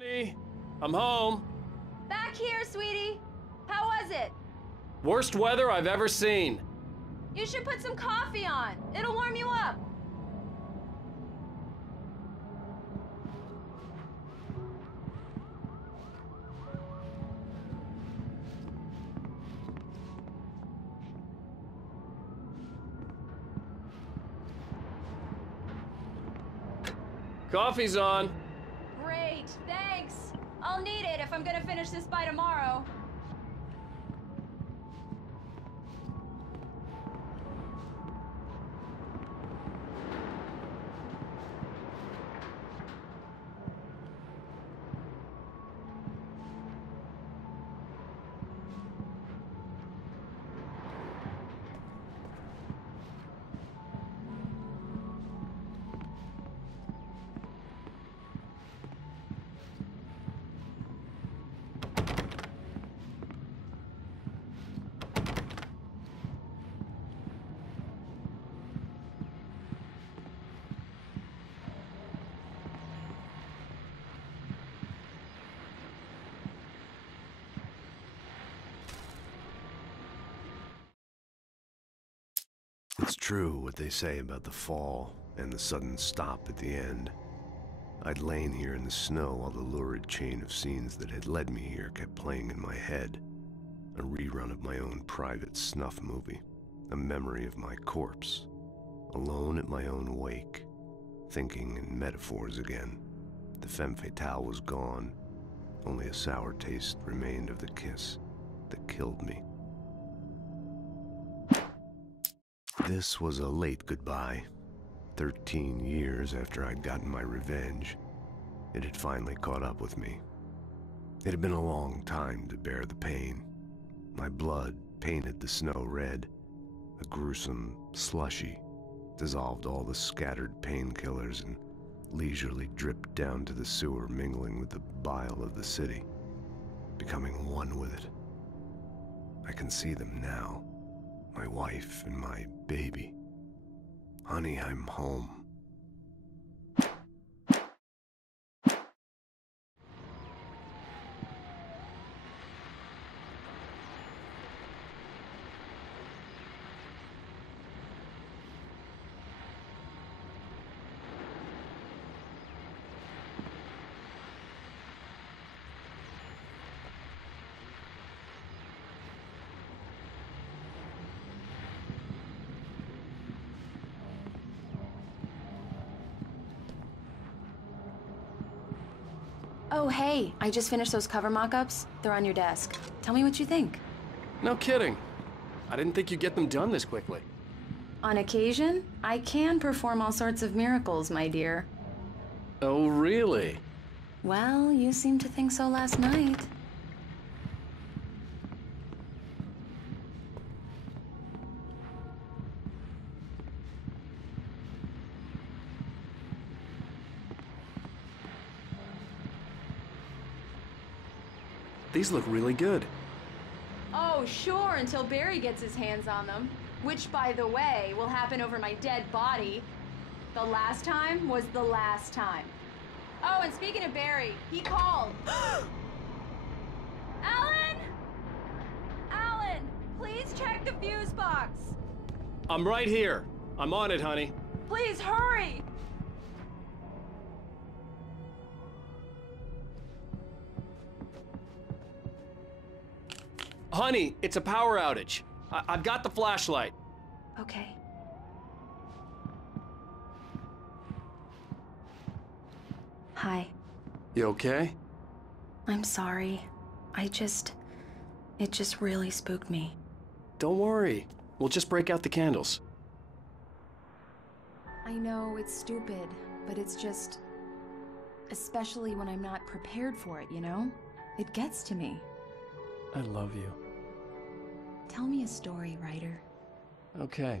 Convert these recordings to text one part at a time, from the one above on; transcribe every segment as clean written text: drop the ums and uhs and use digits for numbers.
Honey, I'm home. Back here, sweetie. How was it? Worst weather I've ever seen. You should put some coffee on. It'll warm you up. Coffee's on. Great, thanks. I'll need it if I'm gonna finish this by tomorrow. It's true what they say about the fall and the sudden stop at the end. I'd lain here in the snow while the lurid chain of scenes that had led me here kept playing in my head. A rerun of my own private snuff movie. A memory of my corpse. Alone at my own wake. Thinking in metaphors again. The femme fatale was gone. Only a sour taste remained of the kiss that killed me. This was a late goodbye. 13 years after I'd gotten my revenge, it had finally caught up with me. It had been a long time to bear the pain. My blood painted the snow red. A gruesome slushy dissolved all the scattered painkillers and leisurely dripped down to the sewer, mingling with the bile of the city, becoming one with it. I can see them now. My wife and my baby. Honey, I'm home. Oh, hey, I just finished those cover mock-ups. They're on your desk. Tell me what you think. No kidding. I didn't think you'd get them done this quickly. On occasion, I can perform all sorts of miracles, my dear. Oh, really? Well, you seemed to think so last night. These look really good. Oh, sure, until Barry gets his hands on them. Which, by the way, will happen over my dead body. The last time was the last time. Oh, and speaking of Barry, he called. Alan! Alan, please check the fuse box. I'm right here. I'm on it, honey. Please hurry! Honey, it's a power outage. I've got the flashlight. Okay. Hi. You okay? I'm sorry. It just really spooked me. Don't worry. We'll just break out the candles. I know it's stupid, but it's just... especially when I'm not prepared for it, you know? It gets to me. I love you. Tell me a story, writer. Okay.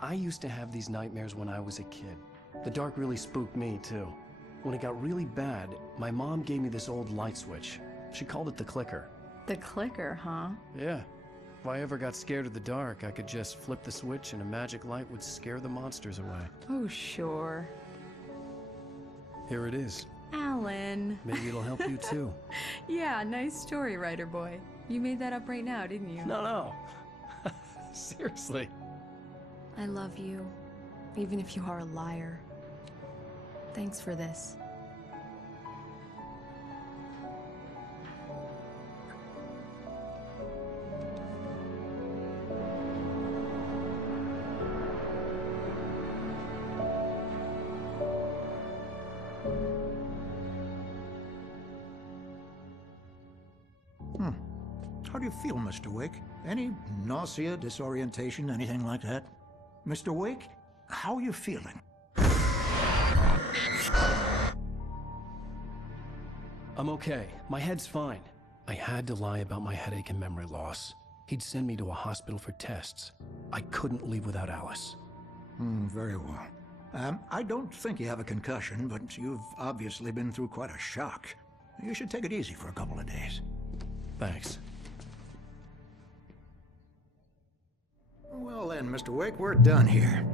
I used to have these nightmares when I was a kid. The dark really spooked me, too. When it got really bad, my mom gave me this old light switch. She called it the clicker. The clicker, huh? Yeah. If I ever got scared of the dark, I could just flip the switch and a magic light would scare the monsters away. Oh, sure. Here it is. Alan. Maybe it'll help you too. Yeah, nice story, writer boy. You made that up right now, didn't you? No. Seriously. I love you, even if you are a liar. Thanks for this. How do you feel, Mr. Wake? Any nausea, disorientation, anything like that? Mr. Wake, how are you feeling? I'm okay. My head's fine. I had to lie about my headache and memory loss. He'd send me to a hospital for tests. I couldn't leave without Alice. Very well. I don't think you have a concussion, but you've obviously been through quite a shock. You should take it easy for a couple of days. Thanks. Well then, Mr. Wake, we're done here.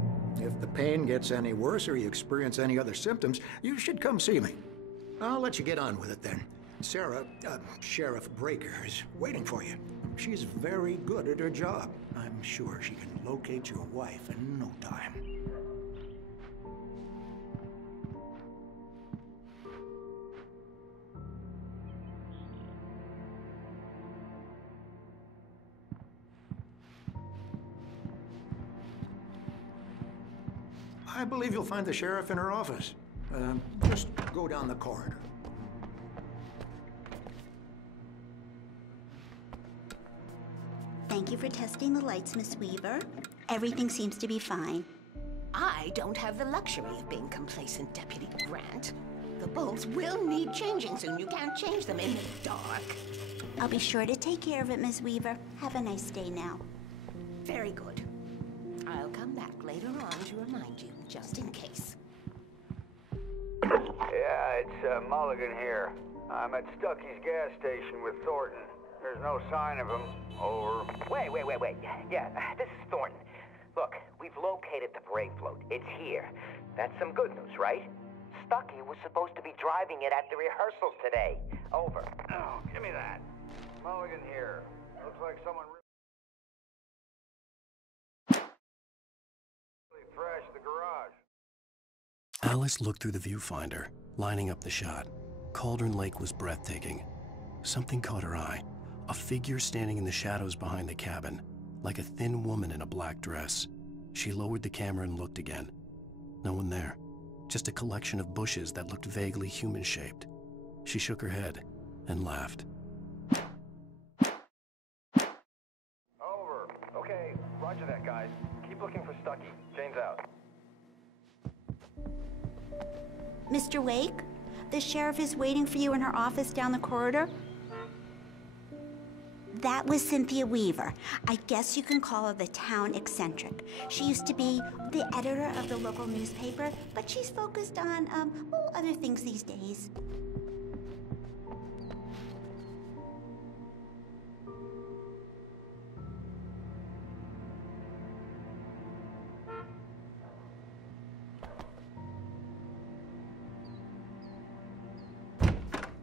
If the pain gets any worse or you experience any other symptoms, you should come see me. I'll let you get on with it then. Sarah, Sheriff Breaker, is waiting for you. She's very good at her job. I'm sure she can locate your wife in no time. I believe you'll find the sheriff in her office. Just go down the corridor. Thank you for testing the lights, Miss Weaver. Everything seems to be fine. I don't have the luxury of being complacent, Deputy Grant. The bulbs will need changing soon. You can't change them in the dark. I'll be sure to take care of it, Miss Weaver. Have a nice day now. Very good. I'll come back later on to remind you, just in case. Yeah, it's Mulligan here. I'm at Stucky's gas station with Thornton. There's no sign of him. Over. Wait. Yeah, this is Thornton. Look, we've located the brake float. It's here. That's some good news, right? Stucky was supposed to be driving it at the rehearsals today. Over. Oh, give me that. Mulligan here. Looks like someone really thrashed the garage. Alice looked through the viewfinder, lining up the shot. Cauldron Lake was breathtaking. Something caught her eye. A figure standing in the shadows behind the cabin, like a thin woman in a black dress. She lowered the camera and looked again. No one there. Just a collection of bushes that looked vaguely human-shaped. She shook her head and laughed. Over. Okay, roger that, guys. Keep looking for Stucky. Jane's out. Mr. Wake, the sheriff is waiting for you in her office down the corridor. That was Cynthia Weaver. I guess you can call her the town eccentric. She used to be the editor of the local newspaper, but she's focused on, other things these days.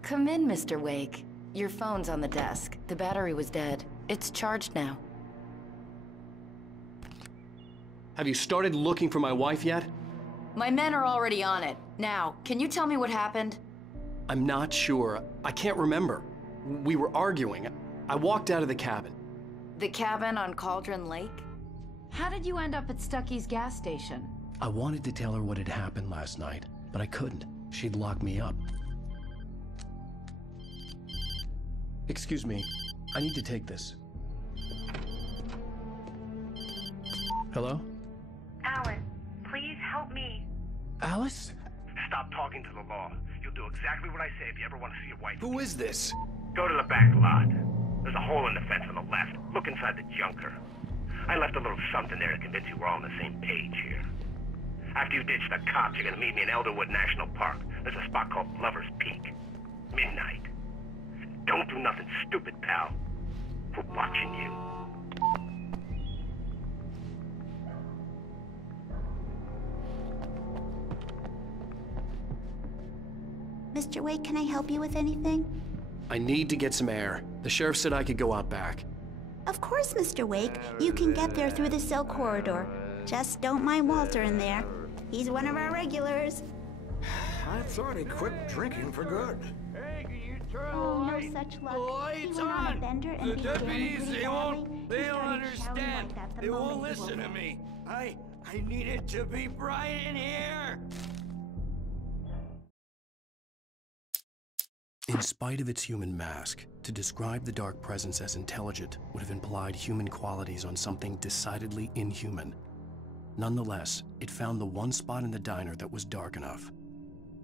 Come in, Mr. Wake. Your phone's on the desk. The battery was dead. It's charged now. Have you started looking for my wife yet? My men are already on it. Now, can you tell me what happened? I'm not sure. I can't remember. We were arguing. I walked out of the cabin. The cabin on Cauldron Lake? How did you end up at Stucky's gas station? I wanted to tell her what had happened last night, but I couldn't. She'd lock me up. Excuse me, I need to take this. Hello? Alan, please help me. Alice? Stop talking to the law. You'll do exactly what I say if you ever want to see your wife. Who is this? Go to the back lot. There's a hole in the fence on the left. Look inside the junker. I left a little something there to convince you we're all on the same page here. After you ditch the cops, you're gonna meet me in Elderwood National Park. There's a spot called Lover's Peak. Midnight. Don't do nothing stupid, pal. We're watching you. Mr. Wake, can I help you with anything? I need to get some air. The sheriff said I could go out back. Of course, Mr. Wake. You can get there through the cell corridor. Just don't mind Walter in there. He's one of our regulars. I thought he quit drinking for good. Hey, can you turn Oh, the no light? such luck. The He light's went on a on. bender and The beat Danny deputies, pretty they badly. won't He understand. started shouting like that the They won't moment he listen woke to up. me. I need it to be bright in here. In spite of its human mask, to describe the dark presence as intelligent would have implied human qualities on something decidedly inhuman. Nonetheless, it found the one spot in the diner that was dark enough.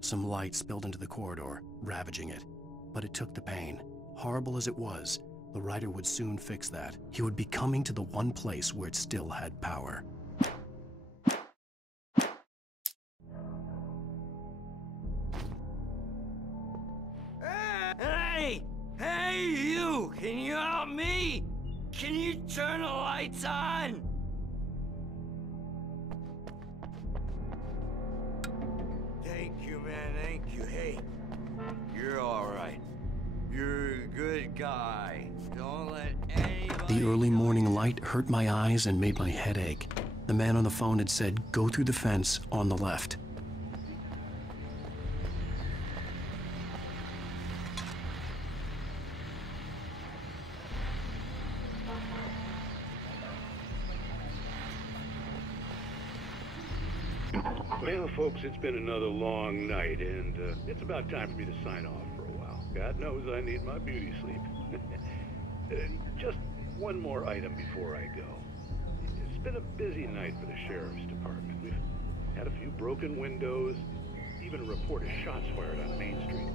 Some light spilled into the corridor, ravaging it. But it took the pain. Horrible as it was, the writer would soon fix that. He would be coming to the one place where it still had power. Hey! Hey, you! Can you help me? Can you turn the lights on? Thank you, man. Thank you. Hey, you're all right. You're a good guy. Don't let anybody... The early morning light hurt my eyes and made my head ache. The man on the phone had said, "Go through the fence on the left." Well, folks, it's been another long night, and it's about time for me to sign off for a while. God knows I need my beauty sleep. Just one more item before I go. It's been a busy night for the sheriff's department. We've had a few broken windows, even a report of shots fired on Main Street.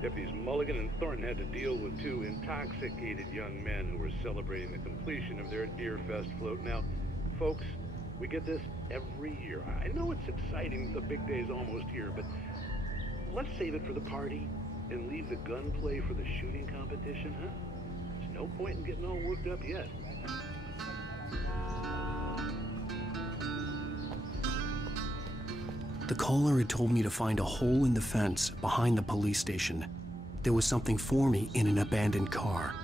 Deputies Mulligan and Thornton had to deal with two intoxicated young men who were celebrating the completion of their Deer Fest float. Now, folks, we get this every year. I know it's exciting, the big day's almost here, but let's save it for the party and leave the gunplay for the shooting competition, huh? There's no point in getting all worked up yet. The caller had told me to find a hole in the fence behind the police station. There was something for me in an abandoned car.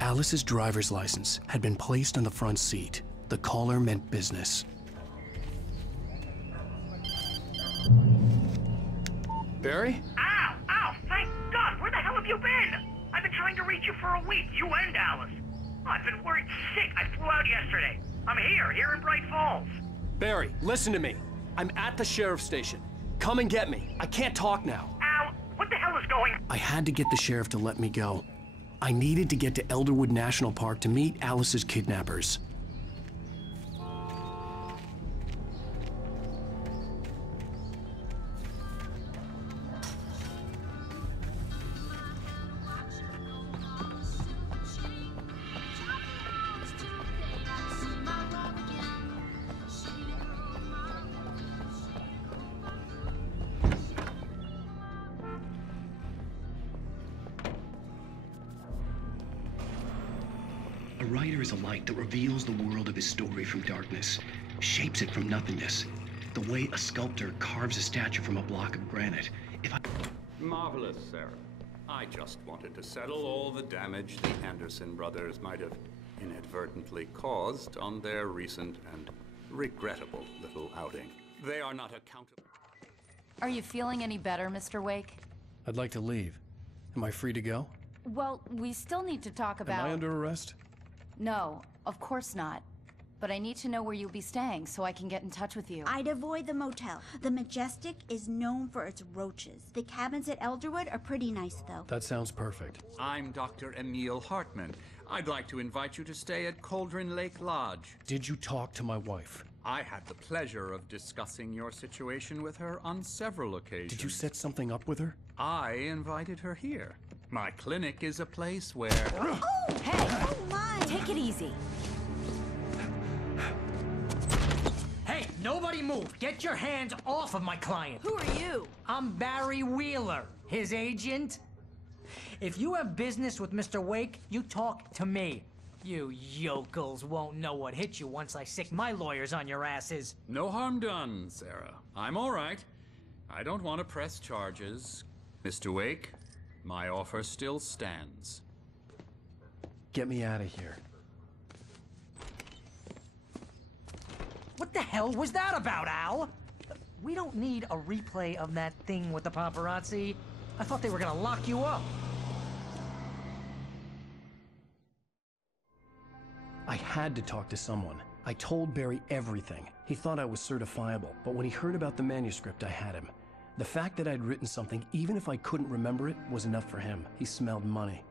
Alice's driver's license had been placed on the front seat. The caller meant business. Barry? Ow! Ow! Thank God! Where the hell have you been? I've been trying to reach you for a week, you and Alice. I've been worried sick. I flew out yesterday. I'm here in Bright Falls. Barry, listen to me. I'm at the sheriff's station. Come and get me. I can't talk now. Ow! What the hell is going on? I had to get the sheriff to let me go. I needed to get to Elderwood National Park to meet Alice's kidnappers. A writer is a light that reveals the world of his story from darkness, shapes it from nothingness. The way a sculptor carves a statue from a block of granite. Marvelous, Sarah. I just wanted to settle all the damage the Anderson brothers might have inadvertently caused on their recent and regrettable little outing. They are not accountable. Are you feeling any better, Mr. Wake? I'd like to leave. Am I free to go? Well, we still need to talk about... Am I under arrest? No, of course not. But I need to know where you'll be staying so I can get in touch with you. I'd avoid the motel. The Majestic is known for its roaches. The cabins at Elderwood are pretty nice, though. That sounds perfect. I'm Dr. Emil Hartman. I'd like to invite you to stay at Cauldron Lake Lodge. Did you talk to my wife? I had the pleasure of discussing your situation with her on several occasions. Did you set something up with her? I invited her here. My clinic is a place where... Oh, hey! Oh, my! Take it easy. Hey, nobody move! Get your hands off of my client! Who are you? I'm Barry Wheeler, his agent. If you have business with Mr. Wake, you talk to me. You yokels won't know what hit you once I sick my lawyers on your asses. No harm done, Sarah. I'm all right. I don't want to press charges. Mr. Wake, my offer still stands. Get me out of here. What the hell was that about, Al? We don't need a replay of that thing with the paparazzi. I thought they were gonna lock you up. I had to talk to someone. I told Barry everything. He thought I was certifiable, but when he heard about the manuscript, I had him. The fact that I'd written something, even if I couldn't remember it, was enough for him. He smelled money.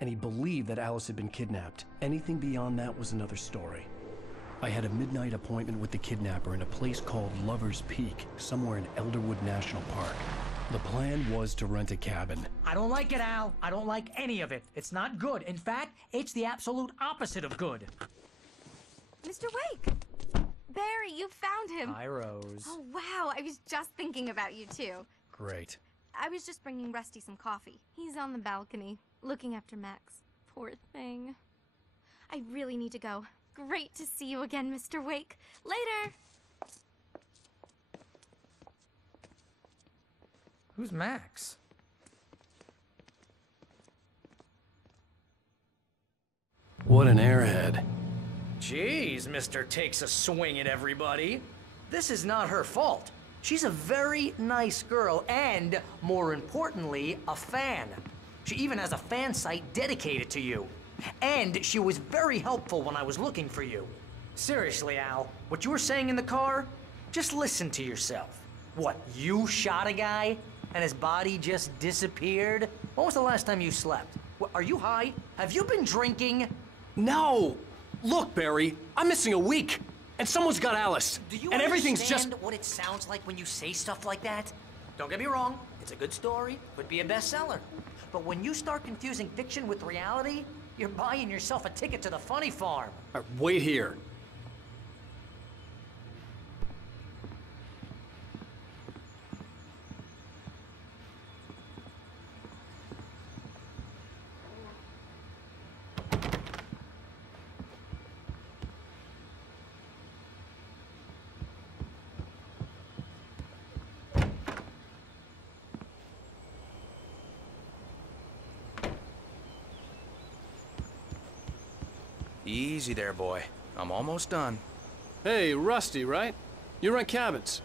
And he believed that Alice had been kidnapped. Anything beyond that was another story. I had a midnight appointment with the kidnapper in a place called Lover's Peak, somewhere in Elderwood National Park. The plan was to rent a cabin. I don't like it, Al. I don't like any of it. It's not good. In fact, it's the absolute opposite of good. Mr. Wake! Barry, you found him! Hi, Rose. Oh, wow. I was just thinking about you, too. Great. I was just bringing Rusty some coffee. He's on the balcony, looking after Max. Poor thing. I really need to go. Great to see you again, Mr. Wake. Later! Who's Max? What an airhead. Jeez, Mr. Takes a swing at everybody. This is not her fault. She's a very nice girl and, more importantly, a fan. She even has a fan site dedicated to you. And she was very helpful when I was looking for you. Seriously, Al, what you were saying in the car, just listen to yourself. What, you shot a guy and his body just disappeared? When was the last time you slept? What, are you high? Have you been drinking? No! Look, Barry, I'm missing a week, and someone's got Alice. Do you and everything's just... understand what it sounds like when you say stuff like that? Don't get me wrong, it's a good story, could be a bestseller. But when you start confusing fiction with reality, you're buying yourself a ticket to the funny farm. Wait here. Easy there, boy. I'm almost done. Hey, Rusty, right? You rent cabins.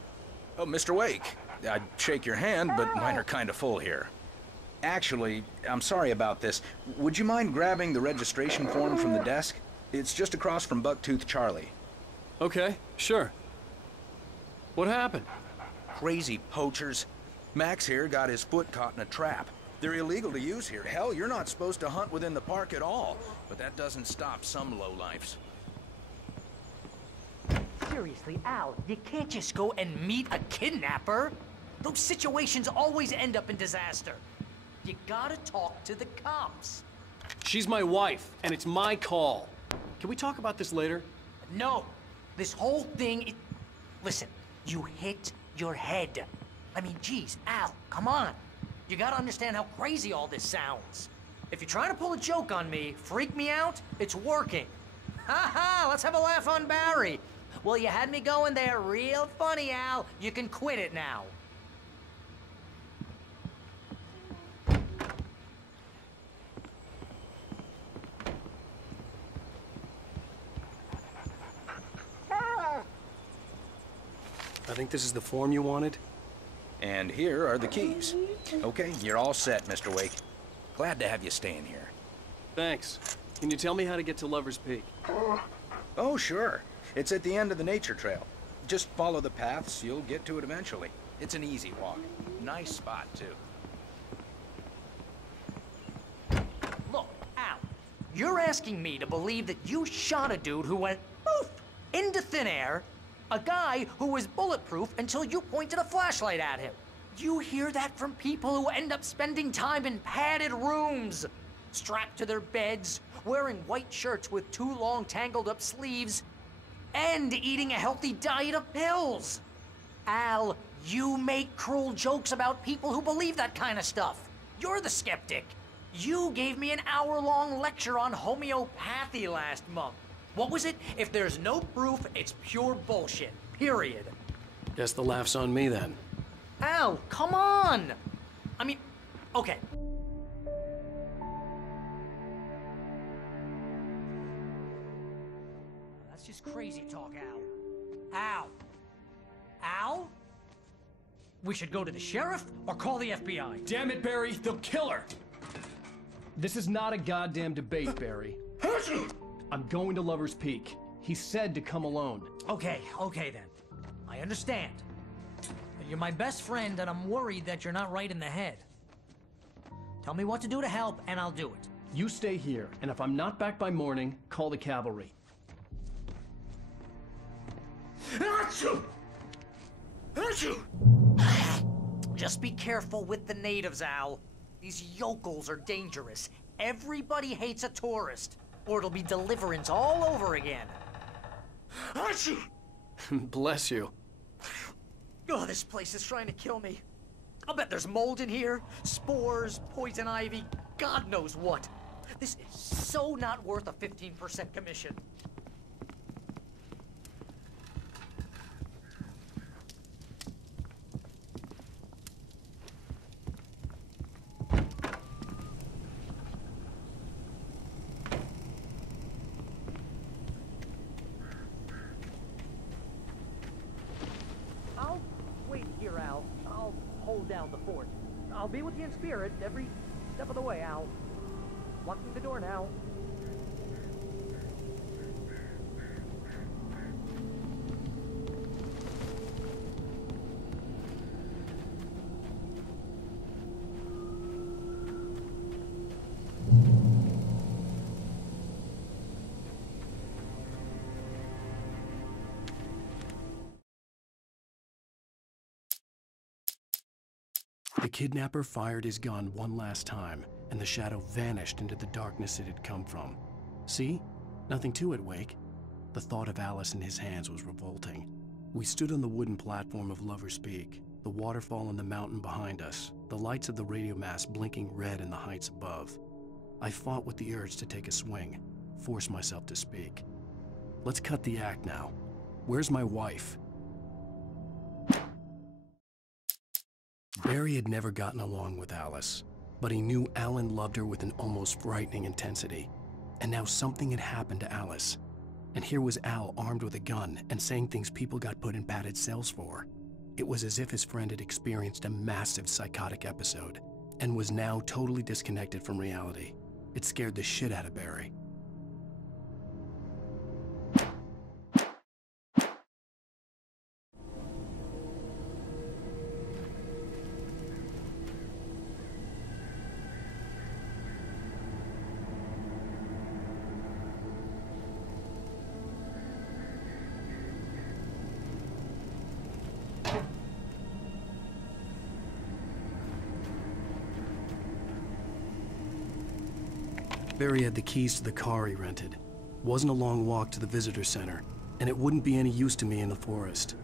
Oh, Mr. Wake. I'd shake your hand, but mine are kind of full here. Actually, I'm sorry about this. Would you mind grabbing the registration form from the desk? It's just across from Bucktooth Charlie. Okay, sure. What happened? Crazy poachers. Max here got his foot caught in a trap. They're illegal to use here. Hell, you're not supposed to hunt within the park at all. But that doesn't stop some lowlifes. Seriously, Al, you can't just go and meet a kidnapper. Those situations always end up in disaster. You gotta talk to the cops. She's my wife, and it's my call. Can we talk about this later? No. This whole thing... Listen, you hit your head. I mean, geez, Al, come on. You gotta understand how crazy all this sounds. If you're trying to pull a joke on me, freak me out, it's working. Ha ha, let's have a laugh on Barry. Well, you had me going there real funny, Al. You can quit it now. I think this is the form you wanted. And here are the keys. Okay, you're all set, Mr. Wake. Glad to have you staying here. Thanks. Can you tell me how to get to Lover's Peak? Oh, sure. It's at the end of the nature trail. Just follow the paths, you'll get to it eventually. It's an easy walk. Nice spot, too. Look, Al, you're asking me to believe that you shot a dude who went poof into thin air, a guy who was bulletproof until you pointed a flashlight at him. You hear that from people who end up spending time in padded rooms, strapped to their beds, wearing white shirts with too long tangled up sleeves, and eating a healthy diet of pills. Al, you make cruel jokes about people who believe that kind of stuff. You're the skeptic. You gave me an hour-long lecture on homeopathy last month. What was it? If there's no proof, it's pure bullshit. Period. Guess the laugh's on me then. Al, come on! I mean, okay. That's just crazy talk, Al. Al! Al? We should go to the sheriff or call the FBI. Damn it, Barry, they'll kill her! This is not a goddamn debate, Barry. I'm going to Lover's Peak. He said to come alone. Okay then. I understand. But you're my best friend, and I'm worried that you're not right in the head. Tell me what to do to help, and I'll do it. You stay here, and if I'm not back by morning, call the cavalry. Achoo! Achoo! Just be careful with the natives, Al. These yokels are dangerous. Everybody hates a tourist, or it'll be Deliverance all over again. Achoo! Bless you. Oh, this place is trying to kill me. I'll bet there's mold in here, spores, poison ivy, God knows what. This is so not worth a 15% commission. Down the fort. I'll be with you in spirit every step of the way, Al. Locking the door now. The kidnapper fired his gun one last time, and the shadow vanished into the darkness it had come from. See? Nothing to it, Wake. The thought of Alice in his hands was revolting. We stood on the wooden platform of Lover's Peak, the waterfall on the mountain behind us, the lights of the radio mast blinking red in the heights above. I fought with the urge to take a swing, force myself to speak. Let's cut the act now. Where's my wife? Barry had never gotten along with Alice, but he knew Alan loved her with an almost frightening intensity. And now something had happened to Alice. And here was Al armed with a gun and saying things people got put in padded cells for. It was as if his friend had experienced a massive psychotic episode and was now totally disconnected from reality. It scared the shit out of Barry. Barry had the keys to the car he rented. Wasn't a long walk to the visitor center, and it wouldn't be any use to me in the forest.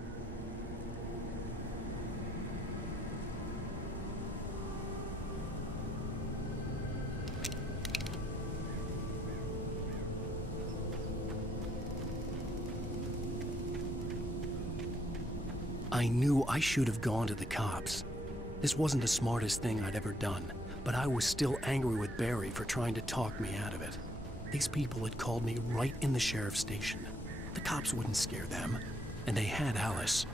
I knew I should have gone to the cops. This wasn't the smartest thing I'd ever done, but I was still angry with Barry for trying to talk me out of it. These people had called me right in the sheriff's station. The cops wouldn't scare them, and they had Alice.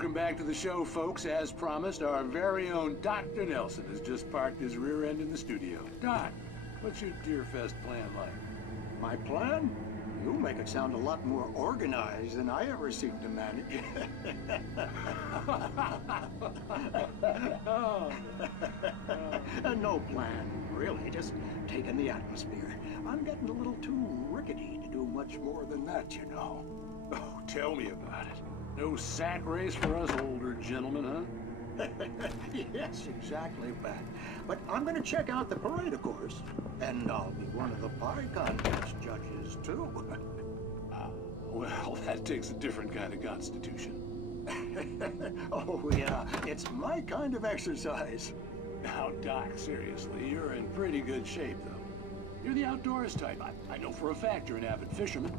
Welcome back to the show, folks. As promised, our very own Dr. Nelson has just parked his rear end in the studio. Doc, what's your Deerfest plan like? My plan? You make it sound a lot more organized than I ever seem to manage. No plan, really. Just taking the atmosphere. I'm getting a little too rickety to do much more than that, you know. Oh, tell me about it. No sack race for us older gentlemen, huh? Yes, exactly, Pat. But I'm going to check out the parade, of course. And I'll be one of the pie contest judges, too. Well, that takes a different kind of constitution. Oh, yeah. It's my kind of exercise. Now, Doc, seriously, you're in pretty good shape, though. You're the outdoors type. I know for a fact you're an avid fisherman.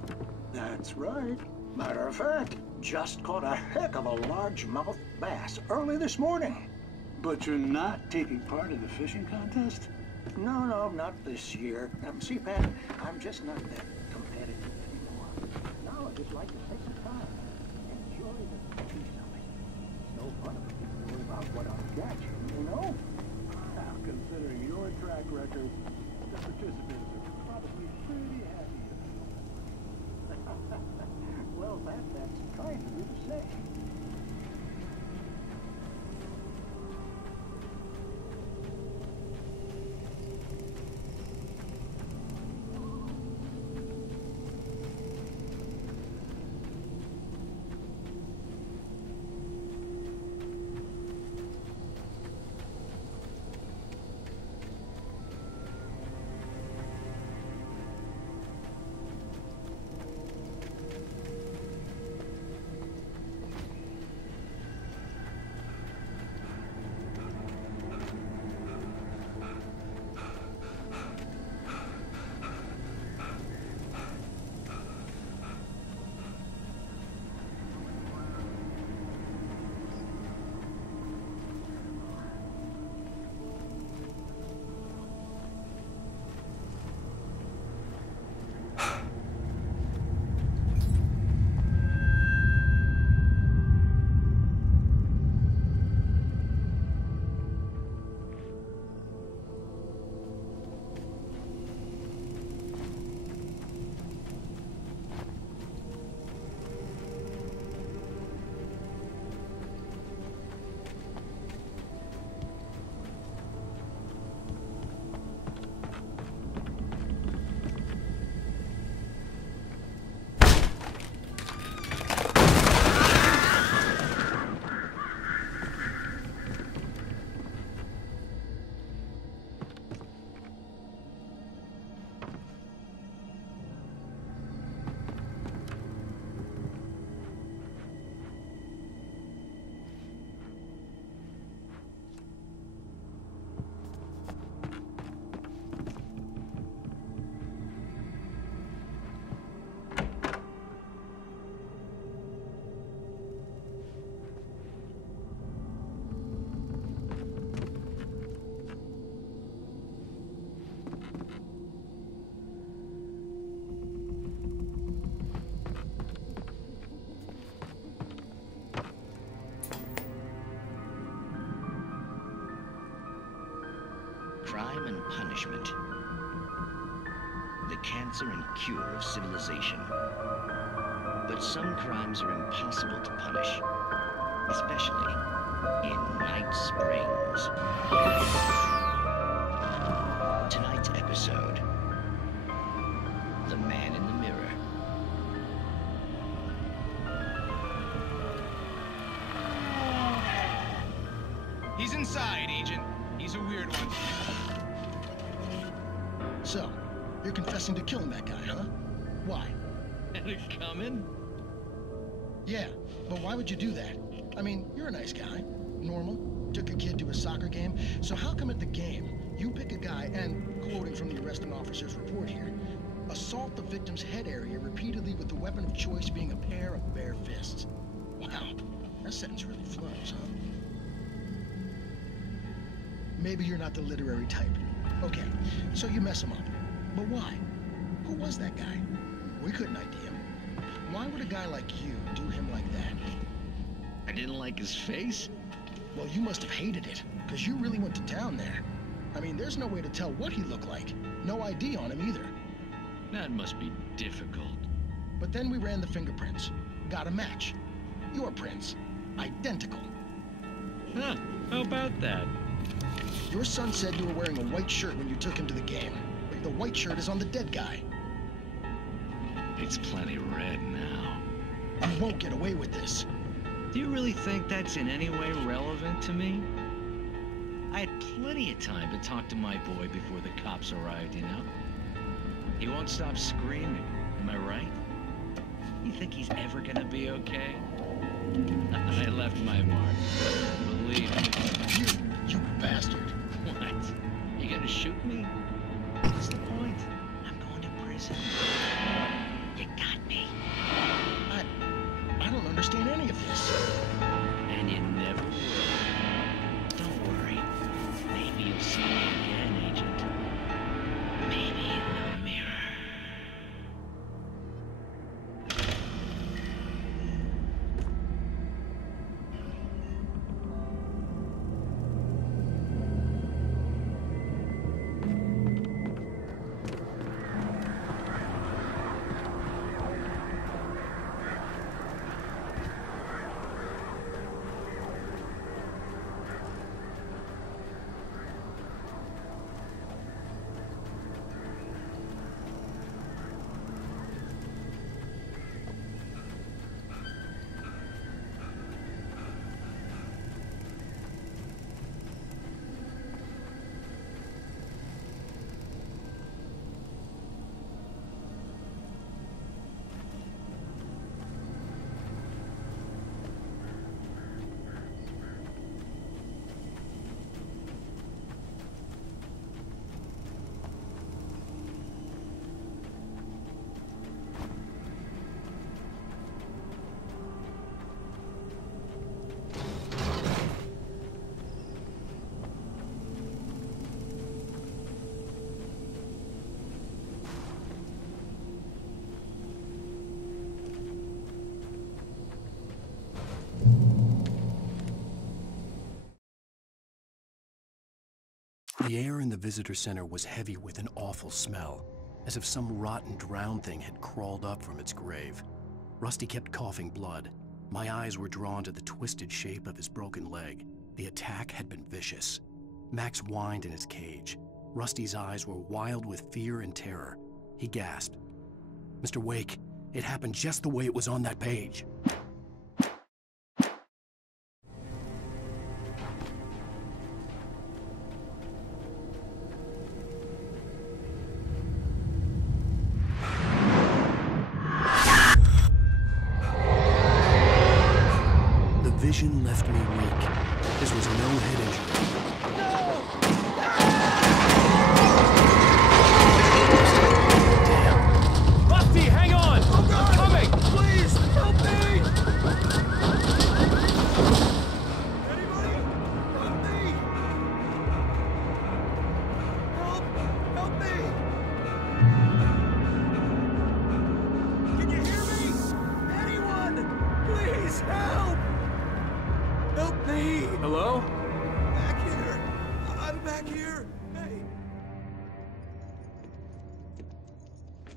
That's right. Matter of fact, just caught a heck of a largemouth bass early this morning. But you're not taking part in the fishing contest? No, not this year. See, Pat, I'm just not that competitive anymore. Now I just like to take some time and enjoy the peace of it. It's no fun if I have to worry about what I'm catching, you know? Now, considering your track record, the participants are probably pretty happy. Well, that's kind of you to say. Crime and punishment. The cancer and cure of civilization. But some crimes are impossible to punish, especially in Night Springs. Tonight's episode, The Man in the Mirror. He's inside, Agent. He's a weird one. So, you're confessing to killing that guy, huh? Why? Had it coming? Yeah, but why would you do that? I mean, you're a nice guy. Normal. Took a kid to a soccer game. So how come at the game, you pick a guy and, quoting from the arresting officer's report here, assault the victim's head area repeatedly with the weapon of choice being a pair of bare fists? Wow, that sentence really flows, huh? Maybe you're not the literary type. Okay, so you mess him up. But why? Who was that guy? We couldn't ID him. Why would a guy like you do him like that? I didn't like his face? Well, you must have hated it, because you really went to town there. I mean, there's no way to tell what he looked like. No ID on him either. That must be difficult. But then we ran the fingerprints. Got a match. Your prints. Identical. Huh, how about that? Your son said you were wearing a white shirt when you took him to the game. But the white shirt is on the dead guy. It's plenty red now. You won't get away with this. Do you really think that's in any way relevant to me? I had plenty of time to talk to my boy before the cops arrived, you know? He won't stop screaming, am I right? You think he's ever gonna be okay? I left my mark. Believe me. You bastard. What? You gonna shoot me? What's the point? I'm going to prison. You got me. I don't understand any of this. And you never will. Don't worry. Maybe you'll see me again, Agent. Maybe in the mirror. The air in the visitor center was heavy with an awful smell, as if some rotten drowned thing had crawled up from its grave. Rusty kept coughing blood. My eyes were drawn to the twisted shape of his broken leg. The attack had been vicious. Max whined in his cage. Rusty's eyes were wild with fear and terror. He gasped. "Mr. Wake, it happened just the way it was on that page." Vision left me weak. This was no head injury. Damn. Rusty, hang on! I'm coming! Please, help me! Anybody? Help me! Help me! Can you hear me? Anyone? Please, help! Help me! Hello? Back here! I'm back here! Hey!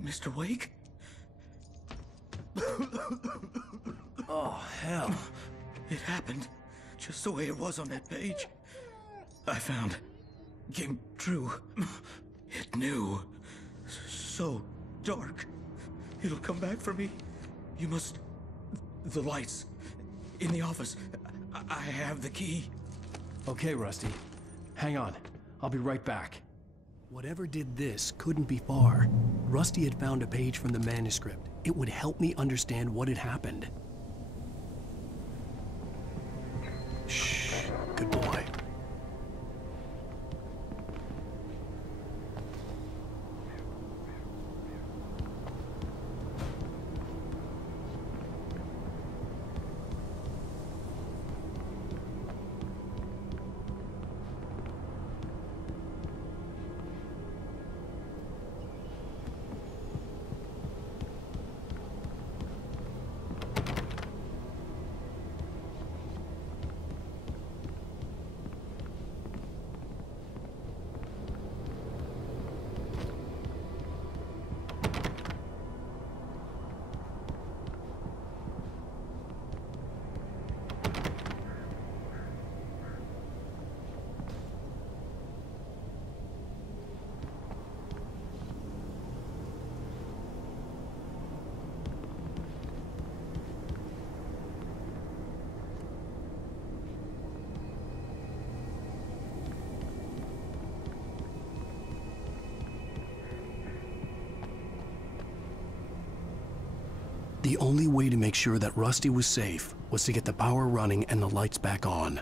Mr. Wake? Oh, hell. It happened just the way it was on that page. I found. Came true. It knew. So dark. It'll come back for me. You must... The lights. In the office. I have the key. Okay, Rusty. Hang on. I'll be right back. Whatever did this couldn't be far. Rusty had found a page from the manuscript. It would help me understand what had happened. Shh. Good boy. The only way to make sure that Rusty was safe was to get the power running and the lights back on.